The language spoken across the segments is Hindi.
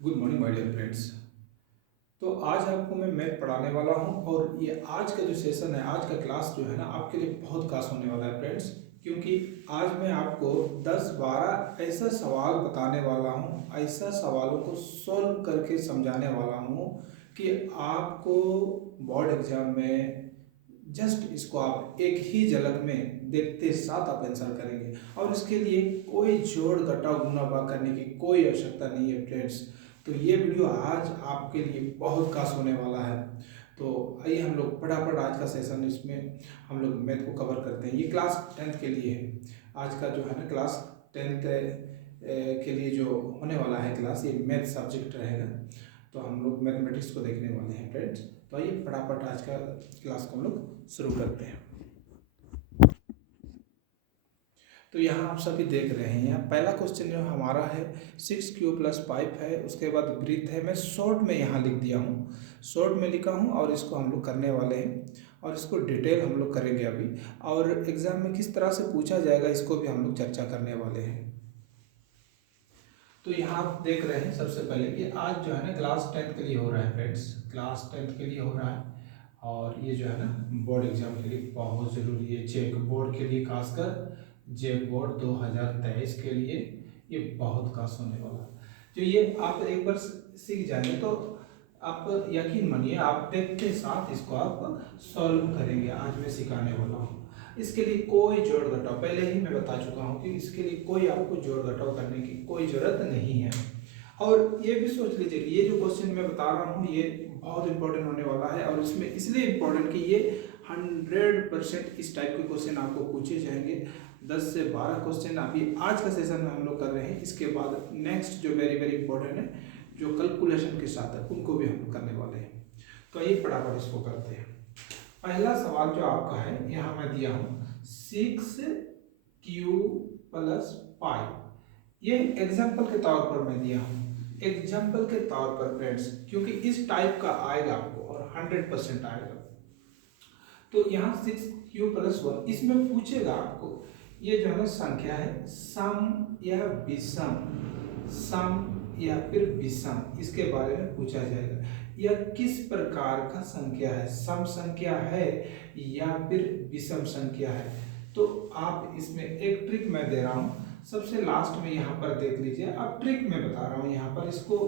Good morning my dear friends. तो आज आपको मैं मैथ पढ़ाने वाला हूं और ये आज का जो सेशन है, आज का क्लास जो है ना, आपके लिए बहुत खास होने वाला है फ्रेंड्स। क्योंकि आज मैं आपको 10-12 ऐसा सवाल बताने वाला हूं, ऐसा सवालों को सॉल्व करके समझाने वाला हूं कि आपको बोर्ड एग्जाम में जस्ट इसको आप एक ही झलक में देखते साथ आप आंसर करेंगे और इसके लिए कोई जोड़ घटाव गुणा भाग करने की कोई आवश्यकता नहीं है फ्रेंड्स। तो ये वीडियो आज आपके लिए बहुत खास होने वाला है। तो आइए हम लोग फटाफट आज का सेशन इसमें हम लोग मैथ को कवर करते हैं। ये क्लास 10th के लिए है। आज का जो है ना क्लास 10th के लिए जो होने वाला है क्लास, ये मैथ सब्जेक्ट रहेगा। तो हम लोग मैथमेटिक्स को देखने वाले हैं फ्रेंड्स। तो आइए फटाफट आज का क्लास को हम लोग शुरू करते हैं। तो यहाँ आप सभी देख रहे हैं, यहाँ पहला क्वेश्चन जो हमारा है 6q+5 है, उसके बाद वृत्त है। मैं शॉर्ट में यहाँ लिख दिया हूँ, शॉर्ट में लिखा हूँ और इसको हम लोग करने वाले हैं और इसको डिटेल हम लोग करेंगे अभी। और एग्जाम में किस तरह से पूछा जाएगा इसको भी हम लोग चर्चा करने वाले हैं। तो यहाँ आप देख रहे हैं सबसे पहले कि आज जो है ना क्लास 10th के लिए हो रहा है फ्रेंड्स, क्लास 10th के लिए हो रहा है। और ये जो है ना बोर्ड एग्जाम के लिए बहुत ज़रूरी है, चेक बोर्ड के लिए, खासकर जेक बोर्ड 2023 के लिए ये बहुत खास होने वाला है। जो ये आप एक बार सीख जाएंगे तो आप यकीन मानिए आप देखते साथ इसको आप सॉल्व करेंगे। आज मैं सिखाने वाला हूँ। इसके लिए कोई जोड़ घटाव, पहले ही मैं बता चुका हूँ कि इसके लिए कोई आपको जोड़ घटाव करने की कोई जरूरत नहीं है। और ये भी सोच लीजिए कि ये जो क्वेश्चन मैं बता रहा हूँ ये बहुत इंपॉर्टेंट होने वाला है और इसमें इसलिए इंपॉर्टेंट कि ये 100% इस टाइप के क्वेश्चन आपको पूछे जाएंगे। 10 से 12 क्वेश्चन अभी आज का सेशन में हम लोग कर रहे हैं। इसके बाद नेक्स्ट जो वेरी वेरी इंपॉर्टेंट है, जो कैलकुलेशन के साथ है, उनको भी हम लोग करने वाले हैं। तो आइए फटाफट इसको करते हैं। पहला सवाल जो आपका है, यहाँ मैं दिया हूँ 6q+5। ये एग्जाम्पल के तौर पर मैं दिया हूँ, एग्जाम्पल के तौर पर फ्रेंड्स, क्योंकि इस टाइप का आएगा आपको और 100% आएगा। तो यहाँ 6q+1, इसमें पूछेगा आपको ये जो है ना संख्या है सम या विषम, सम या फिर विषम, इसके बारे में पूछा जाएगा। यह किस प्रकार का संख्या है, सम संख्या है या फिर विषम संख्या है। तो आप इसमें एक ट्रिक मैं दे रहा हूँ, सबसे लास्ट में यहाँ पर देख लीजिए। अब ट्रिक मैं बता रहा हूँ, यहाँ पर इसको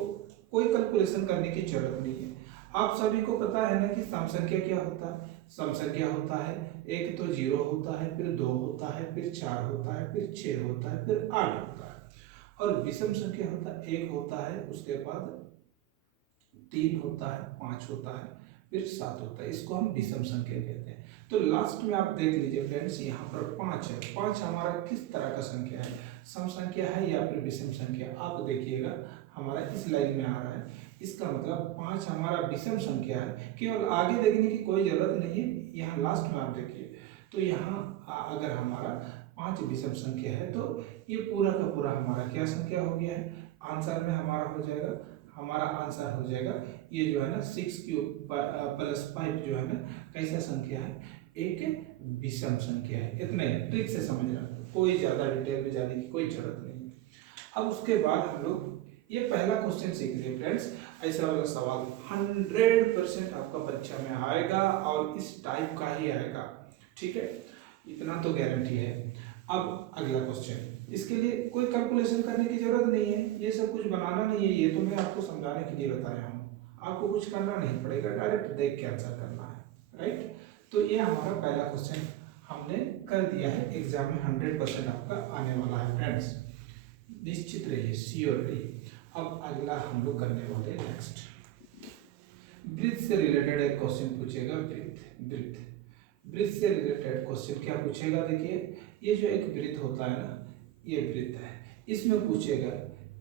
कोई कैलकुलेशन करने की जरूरत नहीं है। आप सभी को पता है ना कि सम संख्या क्या होता है। सम संख्या होता है, एक तो 0 होता है, फिर 2 होता है, फिर 4 होता है, फिर 6 होता है, फिर 8 होता है। और विषम संख्या होता है, 1 होता है, उसके बाद 3 होता है, 5 होता है, फिर 7 होता है। इसको हम विषम संख्या कहते हैं। तो लास्ट में आप देख लीजिए फ्रेंड्स, यहाँ पर 5 है। 5 हमारा किस तरह का संख्या है, सम संख्या है या फिर विषम संख्या। आप देखिएगा हमारा इस लाइन में आ रहा है, इसका मतलब 5 हमारा विषम संख्या है। केवल आगे देखने की कोई जरूरत नहीं है, यहाँ लास्ट में आप देखिए। तो यहाँ अगर हमारा 5 विषम संख्या है तो ये पूरा का पूरा हमारा क्या संख्या हो गया है, आंसर में हमारा हो जाएगा, हमारा आंसर हो जाएगा ये जो है ना 6q+5 जो है ना कैसा संख्या है, एक विषम संख्या है। इतना ही ट्रिक से समझना, कोई ज्यादा डिटेल में जाने की कोई जरूरत नहीं है। अब उसके बाद हम लोग ये पहला क्वेश्चन सीख रहे हैं फ्रेंड्स। ऐसा वाला सवाल 100% आपका परीक्षा में आएगा और इस टाइप का ही आएगा, ठीक है, इतना तो गारंटी है। अब अगला क्वेश्चन, इसके लिए कोई कैलकुलेशन करने की जरूरत नहीं है, ये सब कुछ बनाना नहीं है, ये तो मैं आपको समझाने के लिए बताया हूँ। आपको कुछ करना नहीं पड़ेगा, डायरेक्ट देख के आंसर करना है, राइट। तो ये हमारा पहला क्वेश्चन हमने कर दिया है, एग्जाम में 100% आपका आने वाला है फ्रेंड्स, निश्चित रहिए, श्योर रहिए। अब अगला हम लोग करने वाले नेक्स्ट, वृत्त से रिलेटेड एक क्वेश्चन पूछेगा। वृत्त वृत्त वृत्त से रिलेटेड क्वेश्चन क्या पूछेगा, देखिए ये जो एक वृत्त होता है ना, ये वृत्त है, इसमें पूछेगा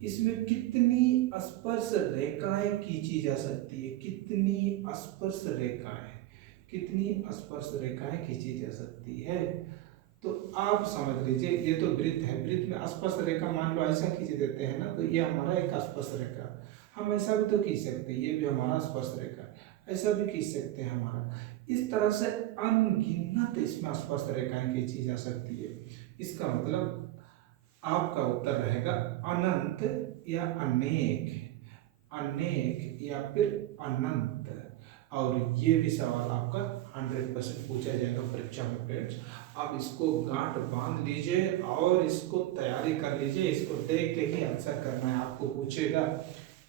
इसमें कितनी स्पर्श रेखाएं खींची जा सकती है, कितनी स्पर्श रेखाएं, कितनी स्पर्श रेखाएं खींची जा सकती है। तो आप समझ लीजिए ये तो वृत्त है, वृत्त में स्पर्श रेखा मान लो ऐसा खींच देते हैं ना, तो ये हमारा एक स्पर्श रेखा। हम ऐसा भी तो खींच सकते हैं, ये भी हमारा स्पर्श रेखा, ऐसा भी खींच सकते हैं हमारा। इस तरह से अनगिनत इसमें स्पर्श रेखाएं खींची जा सकती है। इसका मतलब आपका उत्तर रहेगा अनंत या अनेक, अनेक या फिर अनंत। और ये भी सवाल आपका 100% पूछा जाएगा परीक्षा में फ्रेंड्स। आप इसको गांठ बांध लीजिए और इसको तैयारी कर लीजिए, इसको देख के ही आंसर करना है। आपको पूछेगा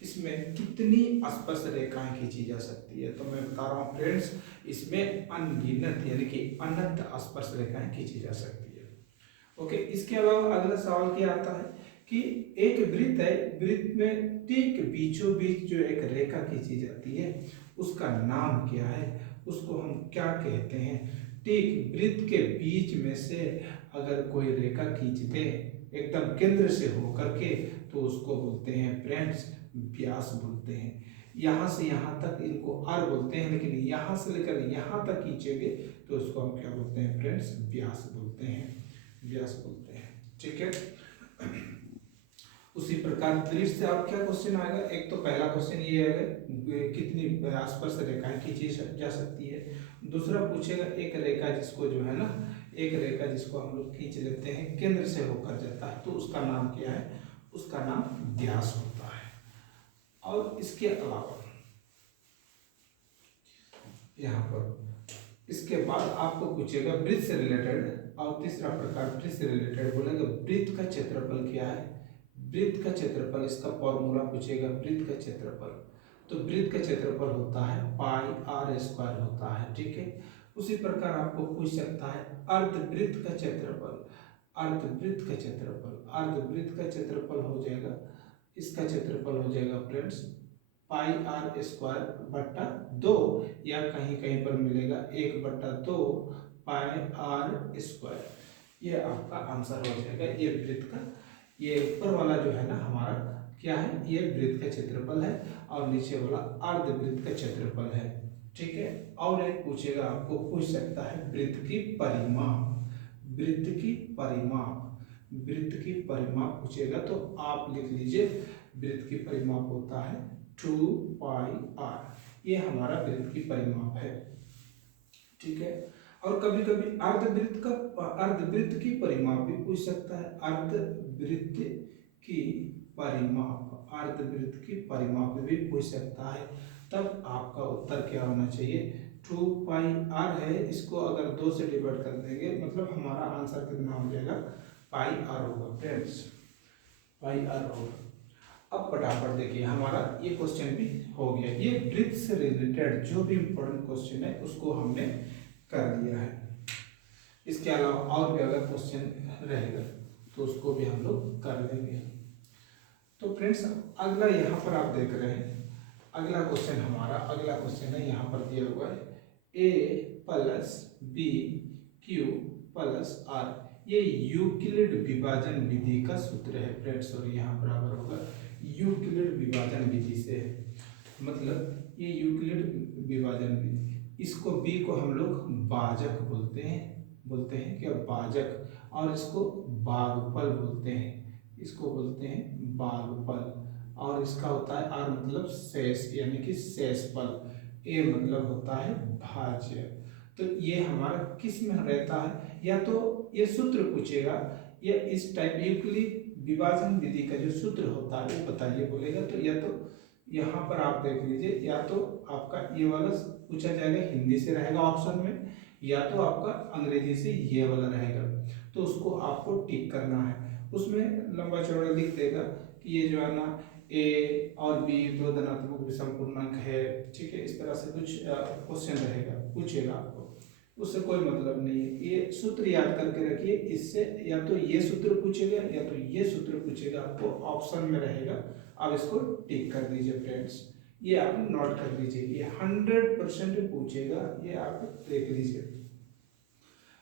इसमें कितनी स्पर्श रेखाएं खींची जा सकती है, तो मैं बता रहा हूँ फ्रेंड्स, इसमें अनगिनत यानी कि अनंत स्पर्श रेखाएं खींची जा सकती है। ओके, इसके अलावा अगला सवाल क्या आता है कि एक वृत्त है, वृत्त में ठीक बीचों बीच जो एक रेखा खींची जाती है उसका नाम क्या है, उसको हम क्या कहते हैं। ठीक वृत्त के बीच में से अगर कोई रेखा खींच दे एकदम केंद्र से होकर के, तो उसको बोलते हैं फ्रेंड्स व्यास बोलते हैं। यहाँ से यहाँ तक इनको आर बोलते हैं, लेकिन यहाँ से लेकर यहाँ तक खींचेंगे तो उसको हम क्या बोलते हैं फ्रेंड्स, व्यास बोलते हैं, व्यास बोलते हैं। ठीक है, उसी प्रकार दृश्य से अब क्या क्वेश्चन आएगा। एक तो पहला क्वेश्चन ये है कितनी स्पर्श रेखाएं खींची जा सकती है। दूसरा पूछेगा एक रेखा जिसको जो है ना, एक रेखा जिसको हम लोग खींच लेते हैं केंद्र से होकर जाता है, तो उसका नाम क्या है, उसका नाम व्यास होता है। और इसके अलावा यहाँ पर इसके बाद आपको पूछेगा वृत्त से रिलेटेड, और तीसरा प्रकार वृत्त से रिलेटेड बोलेगा वृत्त का क्षेत्रफल क्या है। वृत्त का क्षेत्रफल, इसका फॉर्मूला पूछेगा वृत्त का क्षेत्रफल, तो वृत्त का क्षेत्रफल होता है पाई आर स्क्वायर होता है। ठीक है, उसी प्रकार आपको पूछ सकता है अर्धवृत्त का क्षेत्रफल, अर्धवृत्त का क्षेत्रफल, अर्धवृत्त का क्षेत्रफल हो जाएगा, इसका क्षेत्रफल हो जाएगा फ्रेंड्स पाई आर स्क्वायर बट्टा 2, या कहीं कहीं पर मिलेगा 1/2 पाई आर स्क्वायर। ये आपका आंसर हो जाएगा। ये वृत्त का, ये ऊपर वाला जो है ना हमारा क्या है, ये वृत्त का क्षेत्रफल है, और नीचे वाला अर्धवृत्त का क्षेत्रफल है। ठीक है, और एक पूछेगा, आपको पूछ सकता है वृत्त की परिमाप, वृत्त की परिमाप, वृत्त की परिमाप पूछेगा तो आप लिख लीजिए वृत्त की परिमाप होता है 2 पाई आर, ये हमारा वृत्त की परिमाप है। ठीक है, और कभी कभी अर्धवृत्त का, अर्धवृत्त की परिमाप भी पूछ सकता है, अर्धवृत्त की परिमाप, अर्धवृत्त की परिमाप भी पूछ सकता है। तब आपका उत्तर क्या होना चाहिए, 2 पाई आर है, इसको अगर 2 से डिवाइड कर देंगे मतलब हमारा आंसर कितना हो जाएगा, पाई आर होगा फ्रेंड्स, पाई आर होगा। अब फटाफट देखिए हमारा ये क्वेश्चन भी हो गया। ये वृत्त से रिलेटेड जो भी इम्पोर्टेंट क्वेश्चन है उसको हमने कर लिया है। इसके अलावा और भी अगर क्वेश्चन रहेगा तो उसको भी हम लोग कर लेंगे। तो फ्रेंड्स अगला यहाँ पर आप देख रहे हैं, अगला क्वेश्चन हमारा, अगला क्वेश्चन है यहाँ पर दिया हुआ है a plus B Q plus R, ये यूक्लिड विभाजन विधि का सूत्र है फ्रेंड्स, और यहाँ बराबर होगा यूक्लिड विभाजन विधि से है, मतलब ये यूक्लिड विभाजन विधि, इसको बी को हम लोग भाजक बोलते हैं, बोलते हैं क्या भाजक, और इसको भागफल बोलते हैं, इसको बोलते हैं भागफल, और इसका होता है आर मतलब शेष यानी कि शेषफल, ए मतलब होता है भाज्य। तो ये हमारा किस में रहता है, या तो ये सूत्र पूछेगा या इस टाइप यूक्लिड विभाजन विधि का जो सूत्र होता है वो बताइए बोलेगा, तो या तो यहाँ पर आप देख लीजिए, या तो आपका ये वाला पूछा जाएगा हिंदी से रहेगा ऑप्शन में, या तो आपका अंग्रेजी से ये वाला रहेगा, तो उसको आपको टिक करना है। उसमें लंबा चौड़ा लिख देगा कि ये जो है ना ए और बी दो धनात्मक विषम पूर्णांक है। ठीक है, इस तरह से कुछ क्वेश्चन रहेगा, पूछेगा आपको, उससे कोई मतलब नहीं है। ये सूत्र याद करके रखिए, इससे या तो ये सूत्र पूछेगा या तो ये सूत्र पूछेगा, आपको ऑप्शन में रहेगा, आप इसको टिक कर दीजिए फ्रेंड्स, ये आप नोट कर लीजिए, ये 100% पूछेगा, ये आप देख लीजिए।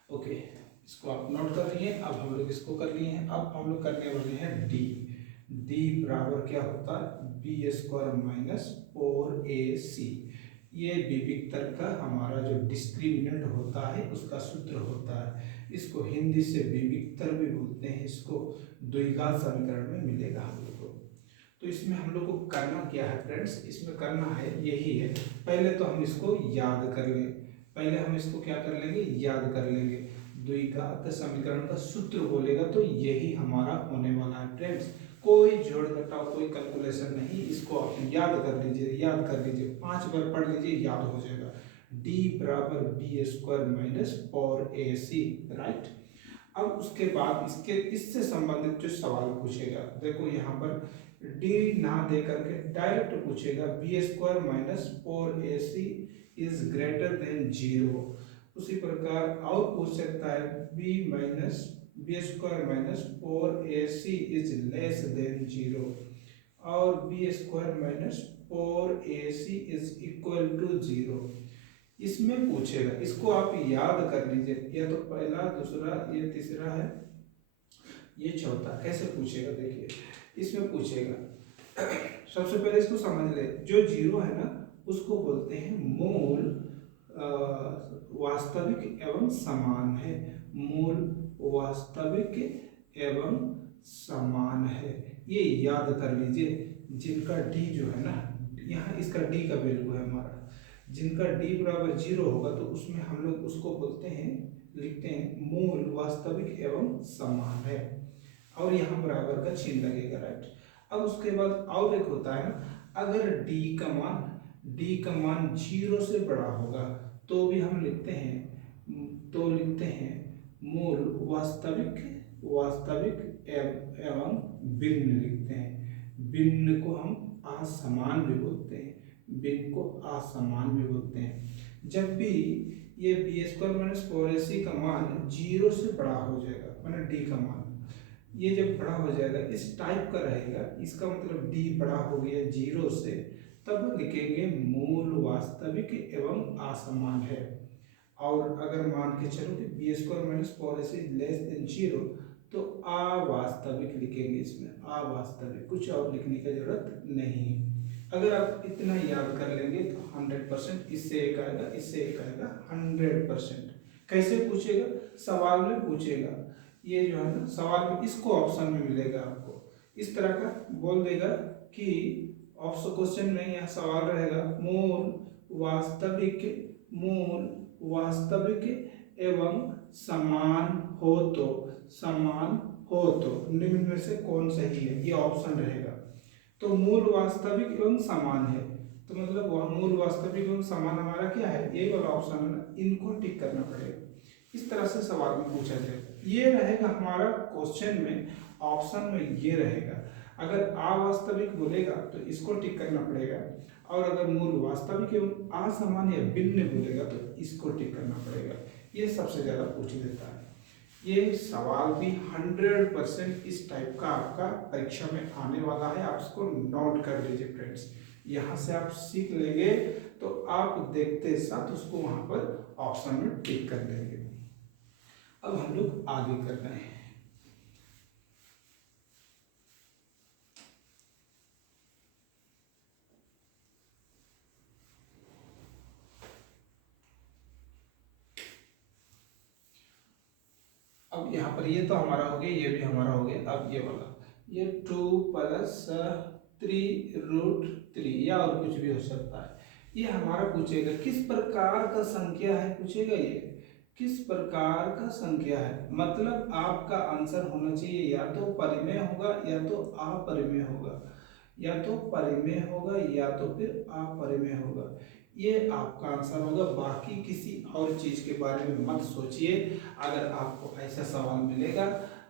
ओके, इसको आप नोट कर लिए। अब हम लोग इसको कर लिए हैं, अब हम लोग करने वाले हैं डी, डी बराबर क्या होता है, बी स्क्वायर माइनस 4ac, ये विविक्त तर्क का हमारा जो डिस्क्रिमिनेंट होता है उसका सूत्र होता है, इसको हिंदी से विविक्त तर्क भी बोलते हैं, इसको द्विघात समीकरण में मिलेगा हम लोग को। तो इसमें हम लोग को करना क्या है फ्रेंड्स, इसमें करना है यही है, पहले तो हम इसको याद कर लें, पहले हम इसको क्या कर लेंगे, याद कर लेंगे। द्विघात समीकरण का सूत्र बोलेगा तो यही हमारा होने वाला है फ्रेंड्स। कोई जोड़ घटाव कोई कैलकुलेशन नहीं, इसको आप याद कर लीजिए, याद कर लीजिए, 5 बार पढ़ लीजिए, याद हो जाएगा। d बराबर B square minus 4ac, right. अब उसके बाद इससे संबंधित जो सवाल पूछेगा, देखो यहाँ पर d ना दे करके डायरेक्ट पूछेगा B square minus 4ac is greater than 0। उसी प्रकार और पूछ सकता है B square minus 4ac is less than 0, और B square minus 4ac is equal to 0। इसमें पूछेगा, इसको आप याद कर लीजिए, या तो पहला, दूसरा, ये तीसरा है, ये चौथा। कैसे पूछेगा देखिए, इसमें पूछेगा सबसे पहले इसको समझ ले, जो 0 है ना उसको बोलते हैं मूल वास्तविक एवं समान है, मूल वास्तविक एवं समान है, ये याद कर लीजिए। जिनका d जो है ना, यहाँ इसका d का वैल्यू है हमारा, जिनका d बराबर 0 होगा तो उसमें हम लोग उसको बोलते हैं, लिखते हैं मूल वास्तविक एवं समान है, और यहाँ बराबर का चिन्ह लगेगा, राइट। अब उसके बाद और एक होता है ना, अगर d का मान 0 से बड़ा होगा तो भी हम लिखते हैं, मूल वास्तविक एवं भिन्न लिखते हैं। भिन्न को हम असमान भी बोलते हैं, भिन्न को असमान भी बोलते हैं। जब भी ये बी स्क्वायर माइनस 4ac का मान 0 से बड़ा हो जाएगा, माने d का मान ये जब बड़ा हो जाएगा इस टाइप का रहेगा, इसका मतलब d बड़ा हो गया 0 से, तब लिखेंगे मूल वास्तविक एवं असमान है। और अगर मान के चलो कि B square minus 4ac less than 0, तो अवास्तविक लिखेंगे, इसमें अवास्तविक, कुछ और लिखने की जरूरत नहीं है। अगर आप इतना याद कर लेंगे तो 100%, इससे एक आएगा, इससे एक आएगा, 100%। कैसे पूछेगा, सवाल में पूछेगा, ये जो है ना सवाल में, इसको ऑप्शन में मिलेगा आपको, इस तरह का बोल देगा कि ऑप्शन क्वेश्चन में यहाँ सवाल रहेगा मूल वास्तविक एवं समान हो तो निम्न में से कौन सही है, ये ऑप्शन रहेगा। तो मूल वास्तविक एवं समान है, तो मतलब वह मूल वास्तविक एवं समान हमारा क्या है, ये वाला ऑप्शन है ना, इनको टिक करना पड़ेगा। इस तरह से सवाल में पूछा जाएगा, ये रहेगा हमारा क्वेश्चन में, ऑप्शन में ये रहेगा। अगर अवास्तविक बोलेगा तो इसको टिक करना पड़ेगा, और अगर मूल वास्तविक एवं असमान या भिन्न बोलेगा तो इसको टिक करना पड़ेगा। ये सबसे ज्यादा पूछ देता है। ये सवाल भी 100% इस टाइप का आपका परीक्षा में आने वाला है, आप इसको नोट कर लीजिए फ्रेंड्स। यहाँ से आप सीख लेंगे तो आप देखते साथ उसको वहां पर ऑप्शन में टिक कर देंगे। अब हम लोग आगे कर रहे हैं। अब यहाँ पर ये तो हमारा हो गया, ये भी हमारा हो गया। अब ये वाला, ये 2 प्लस 3√3 या और कुछ भी हो सकता है। ये हमारा पूछेगा किस प्रकार का संख्या है, पूछेगा ये किस प्रकार का संख्या है, मतलब आपका आंसर होना चाहिए या तो परिमेय होगा या तो अपरिमेय होगा, या तो परिमेय होगा या तो फिर अपरिमेय होगा। ये आपका आंसर होगा, बाकी किसी और चीज के बारे में मत सोचिए। अगर आपको ऐसा सवाल मिलेगा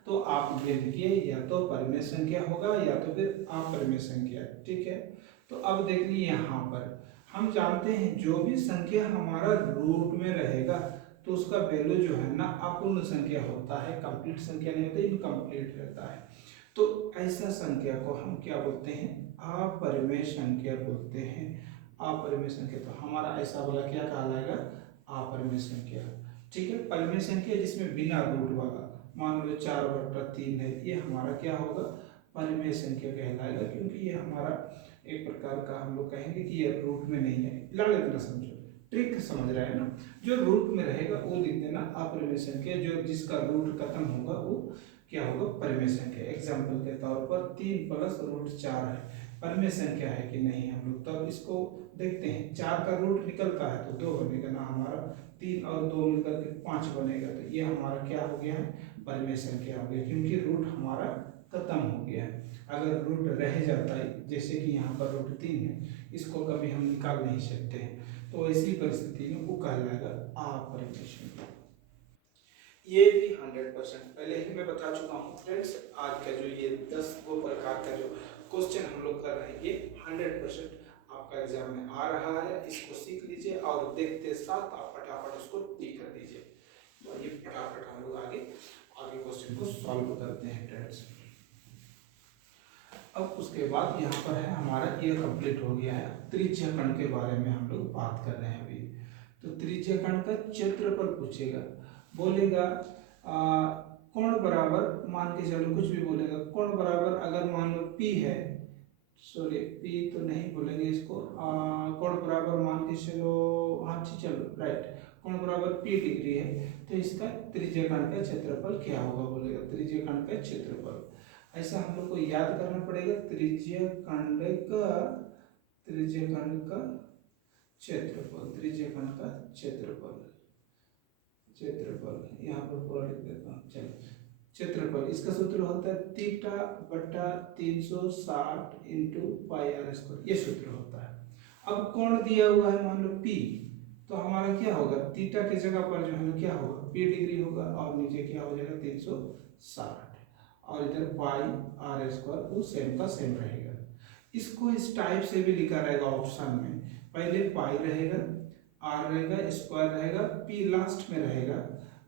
तो आप ये लिखिए, या तो परिमेय संख्या होगा या तो फिर अपरिमेय संख्या, ठीक है। तो अब देख लीजिए यहाँ पर हम जानते हैं जो भी संख्या हमारा रूट में रहेगा तो उसका वैल्यू जो है ना अपूर्ण संख्या होता है, कंप्लीट संख्या नहीं होता, इनकम्प्लीट रहता है। तो ऐसा संख्या को हम क्या बोलते हैं, अपरिमेय संख्या बोलते हैं। अपरिमेय संख्या, तो हमारा ऐसा वाला क्या कहलाएगा, अपरिमेय संख्या, ठीक है। परिमेय संख्या जिसमें बिना रूट वाला, मान लो 4/3 है, ये हमारा क्या होगा, परिमेय संख्या कहलाएगा, क्योंकि ये हमारा एक प्रकार का हम लोग कहेंगे कि ये रूट में नहीं है। लड़ इतना समझो, ट्रिक समझ रहे हैं ना, जो रूट में रहेगा वो लिख देना अपरिमेय संख्या, जो जिसका रूट खत्म होगा वो क्या होगा, परिमेय संख्या। एग्जाम्पल के तौर पर 3 + √4 है, परिमेय संख्या है कि नहीं, हम लोग तब इसको देखते हैं। 4 का रूट निकलता है तो 2 बनेगा ना हमारा, 3 और 2 मिलकर के 5 बनेगा, तो ये हमारा क्या हो गया है, परिमेय संख्या हो गया, क्योंकि रूट हमारा खत्म हो गया है। अगर रूट रह जाता है, जैसे कि यहाँ पर रूट 3 है, इसको कभी हम निकाल नहीं सकते हैं, तो ऐसी परिस्थिति में वो कहलाएगा अपरिमेय। ये भी 100% पहले ही मैं बता चुका हूँ फ्रेंड्स। आज का जो ये 10 प्रकार का जो क्वेश्चन हम लोग कर रहे हैं, ये 100% आपका एग्जाम में आ रहा है। इसको सीख लीजिए और देखते साथ आप फटाफट उसको टिक कर दीजिए। तो ये फटाफट हम लोग आगे क्वेश्चन को सॉल्व करते हैं फ्रेंड्स। अब उसके बाद यहाँ पर है हमारा ये कंप्लीट हो गया है। त्रिज्या कण के बारे में हम लोग बात कर रहे हैं अभी। तो त्रिज्या कण का क्षेत्रफल पूछेगा, बोलेगा कोण बराबर, मान के चलो कुछ भी बोलेगा, कोण बराबर अगर मान लो P है, सॉरी P तो नहीं बोलेंगे इसको, कोण बराबर मान के चलो, हाँ चलो राइट, कोण बराबर P डिग्री है, तो इसका त्रिज्या कण का क्षेत्रफल क्या होगा, बोलेगा त्रिज्या कण का क्षेत्रफल। ऐसा हम लोग को याद करना पड़ेगा, त्रिज्या खंड का क्षेत्रफल, त्रिज्या खंड का क्षेत्रफल, यहाँ पर पूरा लिख देता हूँ। चलो क्षेत्रफल, इसका सूत्र होता है थीटा बटा 360 इंटू पाई आर स्क्वायर, ये सूत्र होता है। अब कोण दिया हुआ है मान लो P, तो हमारा क्या होगा, थीटा की जगह पर जो है ना क्या होगा, P डिग्री होगा, और नीचे क्या हो जाएगा 360, और इधर पाई आर स्क्वायर वो सेम का सेम रहेगा। इसको इस टाइप से भी लिखा रहेगा ऑप्शन में, पहले पाई रहेगा, आर रहेगा, स्क्वायर रहेगा, पी लास्ट में रहेगा,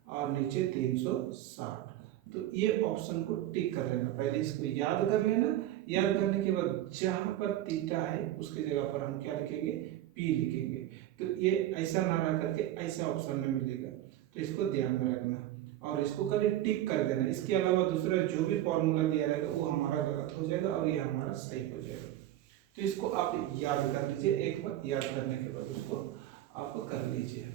और नीचे 360। तो ये ऑप्शन को टिक कर लेना, पहले इसको याद कर लेना। याद करने के बाद जहाँ पर थीटा है उसके जगह पर हम क्या लिखेंगे, पी लिखेंगे। तो ये ऐसा ना रह करके ऐसा ऑप्शन में मिलेगा, तो इसको ध्यान में रखना और इसको कभी टिक कर देना। इसके अलावा दूसरा जो भी फॉर्मूला दिया रहेगा वो हमारा गलत हो जाएगा और ये हमारा सही हो जाएगा। तो इसको आप याद कर लीजिए, एक बार याद करने के बाद उसको आप कर लीजिए।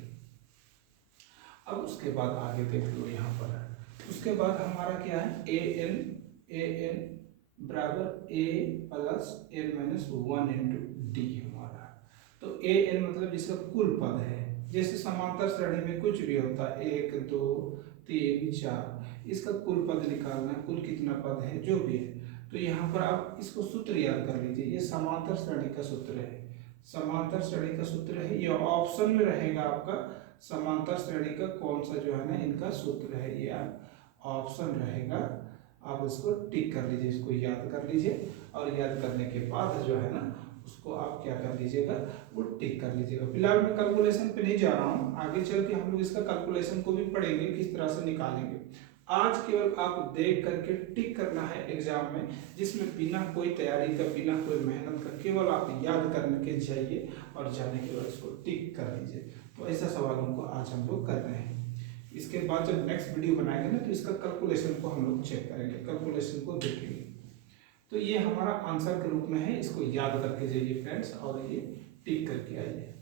अब उसके बाद आगे देख लो, यहाँ पर है उसके बाद हमारा क्या है, ए एन बराबर a plus n minus 1 into d हमारा। तो ए एन मतलब इसका कुल पद है, जैसे समांतर श्रेणी में कुछ भी होता है 1 2 3 4, इसका कुल पद निकालना है, कुल कितना पद है जो भी है। तो यहाँ पर आप इसको सूत्र याद कर लीजिए, ये समांतर श्रेणी का सूत्र है, समांतर श्रेणी का सूत्र है, ये ऑप्शन में रहेगा आपका, समांतर श्रेणी का कौन सा जो है ना इनका सूत्र है, ये ऑप्शन रहेगा। आप इसको टिक कर लीजिए, इसको याद कर लीजिए, और याद करने के बाद जो है ना उसको आप क्या कर लीजिएगा, वो टिक कर लीजिएगा। फिलहाल मैं कैलकुलेशन पे नहीं जा रहा हूँ, आगे चल के हम लोग इसका कैलकुलेशन को भी पढ़ेंगे किस तरह से निकालेंगे। आज केवल आप देख करके टिक करना है एग्जाम में, जिसमें बिना कोई तैयारी का, बिना कोई मेहनत का, केवल आप याद करने के जाइए और जाने के बाद इसको टिक कर लीजिए। तो ऐसा सवालों को आज हम लोग कर रहे हैं। इसके बाद जब नेक्स्ट वीडियो बनाएंगे ना तो इसका कैलकुलेशन को हम लोग चेक करेंगे, कैलकुलेशन को देखेंगे। तो ये हमारा आंसर के रूप में है, इसको याद करके जाइए फ्रेंड्स और ये टिक करके आइए।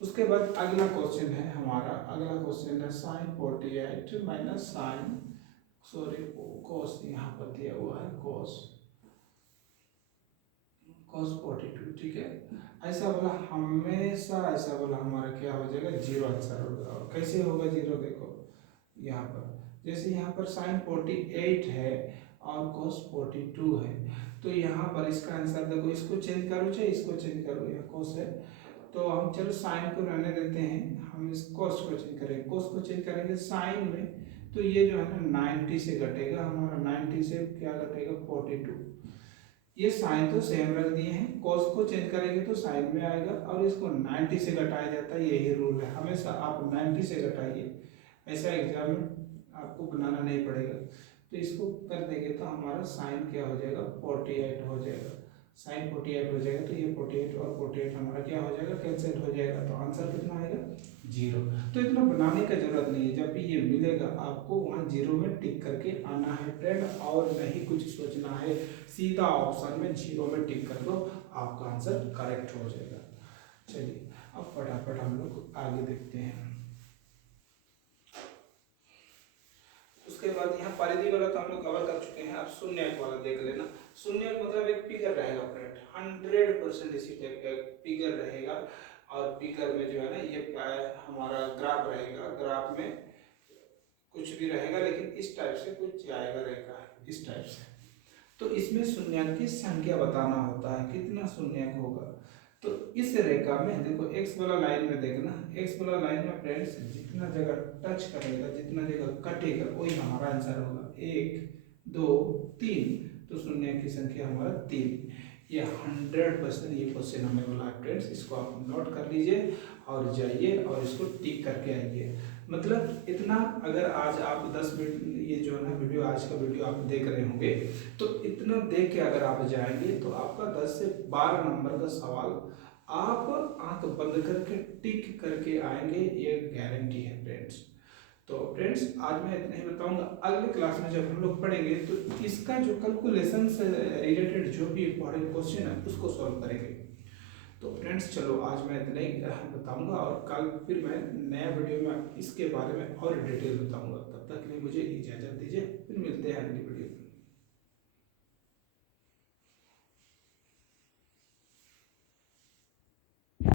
उसके बाद अगला क्वेश्चन है हमारा, अगला क्वेश्चन है sine 48 minus sine, sorry cos यहाँ पर दिया हुआ है, कॉस 42, ठीक है। ऐसा बोला हमेशा, ऐसा बोला हमारा क्या हो जाएगा, जीरो आंसर होगा। और कैसे होगा जीरो, देखो यहाँ पर जैसे यहाँ पर साइन 48 है और कॉस 42 है, तो यहाँ पर इसका आंसर देखो, इसको चेंज करो चाहे इसको चेंज करो, यहाँ कॉस है तो हम चलो साइन को रहने देते हैं, हम इस कॉस को चेंज करेंगे, कॉस को चेंज करेंगे साइन में, तो ये जो है ना 90 से घटेगा हमारा, 90 से क्या घटेगा 42। ये साइन तो सेम रख दिए हैं, कॉस को चेंज करेंगे तो साइन में आएगा, और इसको 90 से घटाया जाता है, यही रूल है, हमेशा आप 90 से घटाइए, ऐसा एग्जाम में आपको बनाना नहीं पड़ेगा। तो इसको कर देंगे तो हमारा साइन क्या हो जाएगा 48 हो जाएगा, साइन 48 हो जाएगा, तो ये 48 और 48 हमारा क्या हो जाएगा, कैंसिल हो जाएगा, तो आंसर कितना आएगा, जीरो। तो इतना बनाने का जरूरत नहीं है, जब भी ये मिलेगा आपको वहाँ जीरो में टिक करके आना है फ्रेंड, और नहीं कुछ सोचना है, सीधा ऑप्शन में जीरो में टिक कर दो, आपका आंसर करेक्ट हो जाएगा। चलिए अब फटाफट हम लोग आगे देखते हैं। उसके बाद यहाँ परिधि वाला तो हम लोग कवर कर चुके हैं, अब शून्य वाला देख लेना। शून्य मतलब एक फिगर रहेगा फ्रेंड, 100% इसी टाइप का फिगर रहेगा, और फिगर में जो है ना ये हमारा ग्राफ रहेगा, ग्राफ में कुछ भी रहेगा लेकिन इस टाइप से कुछ आएगा रहेगा, इस टाइप से। तो इसमें शून्यंक की संख्या बताना होता है, कितना शून्यंक होगा। तो इस रेखा में देखो एक्स वाला लाइन में देखना, एक्स वाला लाइन में फ्रेंड्स जितना जगह टच करेगा, जितना जगह कटेगा, वही हमारा आंसर होगा। 1 2 3, तो शून्यंक की संख्या हमारा 3। ये 100% ये क्वेश्चन हमें वाला है फ्रेंड्स, इसको आप नोट कर लीजिए और जाइए और इसको टिक करके आइए। मतलब इतना, अगर आज आप 10 मिनट ये जो है ना वीडियो, आज का वीडियो आप देख रहे होंगे, तो इतना देख के अगर आप जाएंगे तो आपका 10 से 12 नंबर का सवाल आप आंख बंद करके टिक करके आएंगे, ये गारंटी है फ्रेंड्स। तो फ्रेंड्स आज मैं इतना ही बताऊंगा, अगले क्लास में जब हम लोग पढ़ेंगे तो इसका जो कैलकुलेशन से रिलेटेड जो भी इंपॉर्टेंट क्वेश्चन है उसको सॉल्व करेंगे। तो फ्रेंड्स चलो आज मैं इतना ही बताऊंगा, और कल फिर मैं नया वीडियो में इसके बारे में और डिटेल बताऊंगा। तब तक के लिए मुझे इजाज़त दीजिए, फिर मिलते हैं अगली वीडियो में।